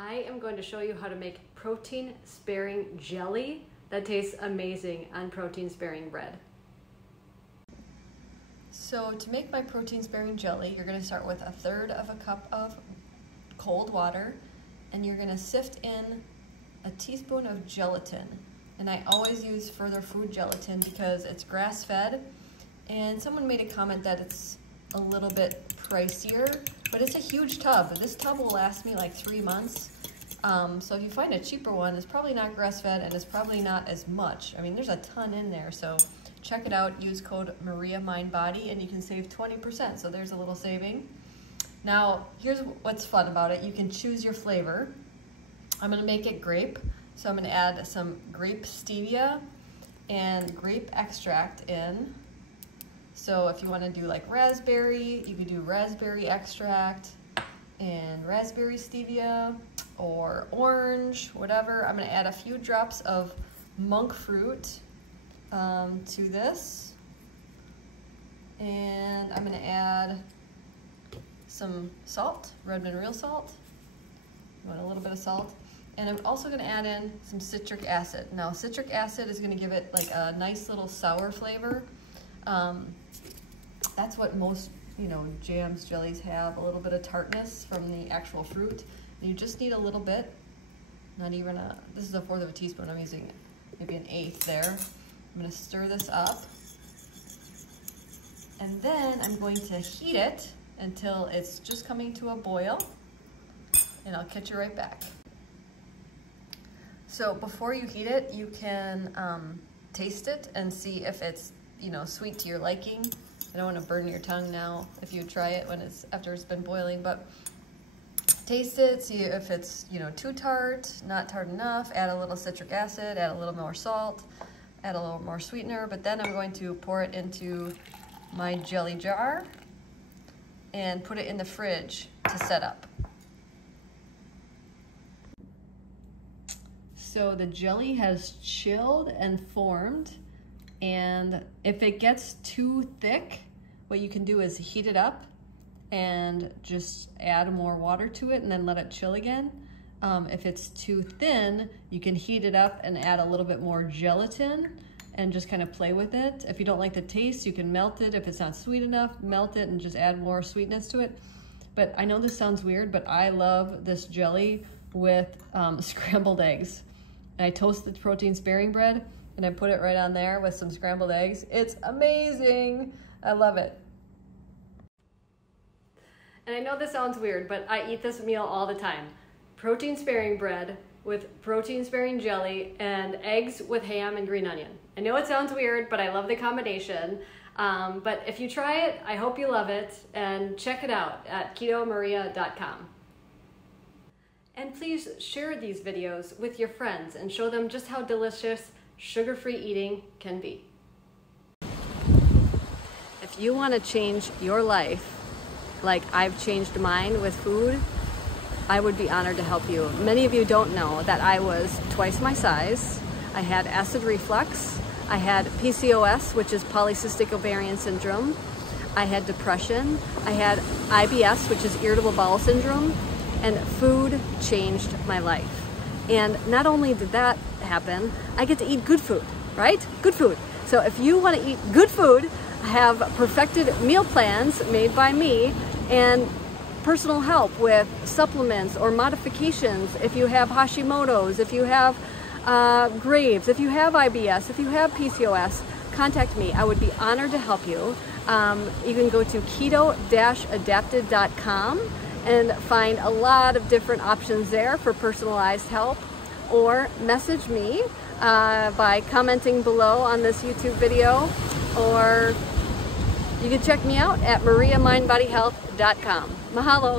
I am going to show you how to make protein-sparing jelly that tastes amazing on protein-sparing bread. So to make my protein-sparing jelly, you're going to start with 1/3 of a cup of cold water, and you're going to sift in a teaspoon of gelatin. And I always use Further Food gelatin because it's grass-fed. And someone made a comment that it's a little bit pricier, but it's a huge tub. This tub will last me like 3 months. So if you find a cheaper one, it's probably not grass-fed and it's probably not as much. I mean, there's a ton in there, so check it out. Use code MariaMindBody and you can save 20%, so there's a little saving. Now, here's what's fun about it. You can choose your flavor. I'm gonna make it grape, so I'm gonna add some grape stevia and grape extract in. So if you wanna do like raspberry, you could do raspberry extract and raspberry stevia, or orange, whatever. I'm gonna add a few drops of monk fruit to this. And I'm gonna add some salt, red mineral salt. You want a little bit of salt. And I'm also gonna add in some citric acid. Now, citric acid is gonna give it like a nice little sour flavor. That's what most, jams, jellies have, a little bit of tartness from the actual fruit. You just need a little bit, not even this is 1/4 of a teaspoon. I'm using maybe 1/8 there. I'm gonna stir this up. And then I'm going to heat it until it's just coming to a boil. And I'll catch you right back. So before you heat it, you can taste it and see if it's, sweet to your liking. I don't want to burn your tongue now if you try it after it's been boiling, but taste it, see if it's, too tart, not tart enough, add a little citric acid, add a little more salt, add a little more sweetener, but then I'm going to pour it into my jelly jar and put it in the fridge to set up. So the jelly has chilled and formed, and if it gets too thick, what you can do is heat it up and just add more water to it and then let it chill again. If it's too thin, you can heat it up and add a little bit more gelatin and just kind of play with it. If you don't like the taste, you can melt it. If it's not sweet enough, melt it and just add more sweetness to it. But I know this sounds weird, but I love this jelly with scrambled eggs. And I toast the protein-sparing bread and I put it right on there with some scrambled eggs. It's amazing. I love it. And I know this sounds weird, but I eat this meal all the time. Protein-sparing bread with protein-sparing jelly and eggs with ham and green onion. I know it sounds weird, but I love the combination. But if you try it, I hope you love it, and check it out at ketomaria.com. And please share these videos with your friends and show them just how delicious sugar-free eating can be. If you want to change your life like I've changed mine with food, I would be honored to help you. Many of you don't know that I was twice my size. I had acid reflux. I had PCOS, which is polycystic ovarian syndrome. I had depression. I had IBS, which is irritable bowel syndrome. And food changed my life. And not only did that happen, I get to eat good food, right? Good food. So if you want to eat good food, I have perfected meal plans made by me and personal help with supplements or modifications if you have Hashimoto's, if you have Graves', if you have IBS, if you have PCOS, contact me. I would be honored to help you. You can go to keto-adapted.com and find a lot of different options there for personalized help, or message me by commenting below on this YouTube video, or you can check me out at mariamindbodyhealth.com. Mahalo.